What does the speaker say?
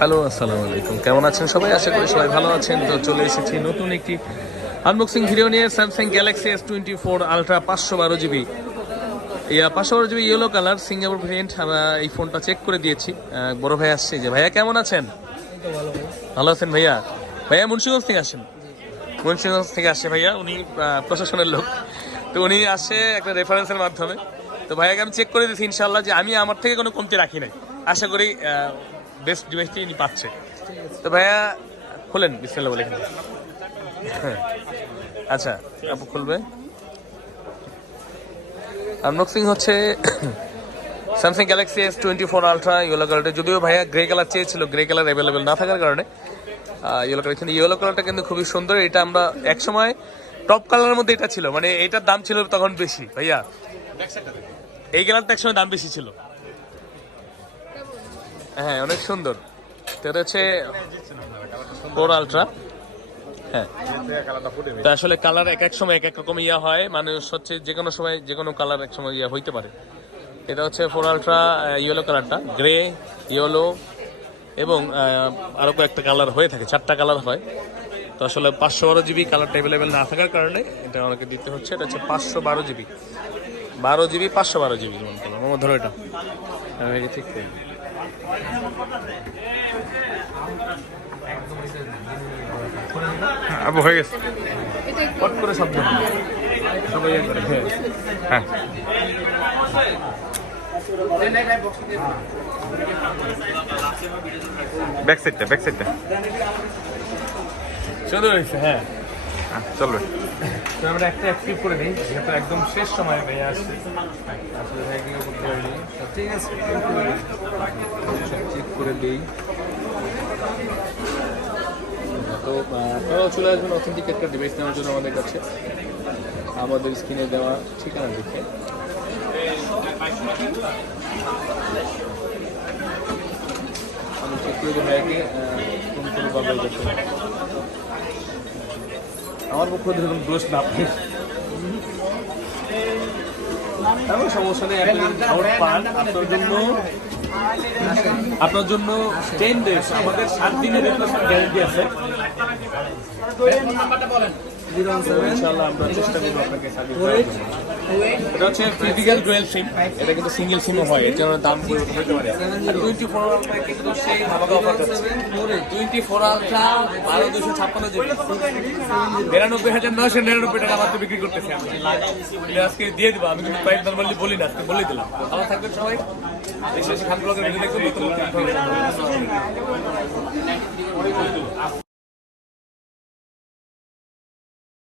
Hello, আসসালামু আলাইকুম। কেমন আছেন সবাই? আশা করি সবাই ভালো আছেন। তো চলে এসেছি নতুন একটি আনবক্সিং ভিডিও নিয়ে। Samsung Galaxy S24 ultra 512 GB, 512 GB yellow colour Singapore variant. আমরা এই ফোনটা চেক করে দিয়েছি। বড় ভাই আসছে। যে ভাইয়া কেমন আছেন? ভালো আছেন ভাইয়া? ভাইয়া মুন্সিগঞ্জ থেকে আসেন? মুন্সিগঞ্জ থেকে আসে ভাইয়া। উনি প্রশাসনের লোক। তো উনি আসে একটা রেফারেন্সের মাধ্যমে। তো ভাইয়াকে আমি চেক করে দিয়েছি ইনশাল্লাহ, যে আমি আমার থেকে কোনো কমতি রাখি নাই। আশা করি বেস্ট ডিভাইসটি ইনি পাচ্ছে। তো ভাইয়া খুলেন, বিসমিল্লাহ বলে। আচ্ছা, আপু খুলবে। আনবক্সিং হচ্ছে Samsung Galaxy S24 ultra yellow কালারটা। যদিও ভাইয়া গ্রে কালার চেয়েছিল, গ্রে কালার অ্যাভেলেবেল না থাকার কারণে ইয়েলো কালার। কিন্তু ইয়েলো কালারটা কিন্তু খুবই সুন্দর। এটা আমরা একসময় টপ কালারের মধ্যে এটা ছিল, মানে এটার দাম ছিল তখন বেশি ভাইয়া। এই কালারটা একসময় দাম বেশি ছিল। হ্যাঁ, অনেক সুন্দর। তো এটা হচ্ছে 4 আলট্রা। হ্যাঁ, তো আসলে কালার এক এক সময় এক এক রকম ইয়া হয়, মানুষ হচ্ছে যে কোনো সময় যে কোনো কালার এক সময় ইয়া হইতে পারে। এটা হচ্ছে 4 আলট্রা ইয়েলো কালারটা, গ্রে, ইয়েলো এবং আরও কয়েকটা কালার হয়ে থাকে, 4টা কালার হয়। তো আসলে 512 জিবি কালারটা অ্যাভেলেবেল না থাকার কারণে এটা আমাকে দিতে হচ্ছে। এটা হচ্ছে 512 জিবি, 12 জিবি, 512 জিবি। মোহাম্মদ ধরো এটা ঠিক করে। আবু হয়ে গেছে, পট করে শব্দ সবাই করে। হ্যাঁ, ব্যাক সাইডটা, ব্যাক সাইডটা সুন্দর হয়েছে। হ্যাঁ, চলবে। তো আমরা একটা অ্যাক্টিভ করে নিই, যেহেতু একদম শেষ সময় ভাইয়া আসছে। আসলে ভাইয়া করতে পারিনি। ঠিক আছে, চেক করে দিই। তো আপনারাও চলে আসবেন অথেন্টিক একটা ডিভাইস নেওয়ার জন্য আমাদের কাছে, আমাদের স্ক্রিনে দেওয়া ঠিকানা দেখে। আমি চেক করে দিই ভাইয়াকে কোন কোনো পাবেন। আমার পক্ষ থেকে কোনো দোষ না, আপনি তেমন সমস্যা নেই। আপনি নোট পান, আপনার জন্য 10 days, আমাদের 7 দিনের রিপ্লেসমেন্ট গ্যারান্টি আছে। ইনশাআল্লাহ আমরা চেষ্টা করবো আপনাকে সার্ভিস দেওয়ার জন্য। এটা হচ্ছে ক্রিটিক্যাল ডুয়াল সিম, এটা কিন্তু সিঙ্গেল সিমও হয়, এর জন্য দাম পরিবর্তন হতে পারে। 24 আলট্রা কিন্তু সেই ধামাকা অফার যাচ্ছে। 24 আলট্রা 12,256 জিবি 99,999 টাকা মাত্র বিক্রি করতেছি আমি। আজকে দিয়ে দেবো, আমি কিন্তু প্রাইস নরমালি বলি না, আজকে বলে দিলাম। ভালো থাকবেন সবাই। এসে খান ব্লগের ভিডিও দেখবেন।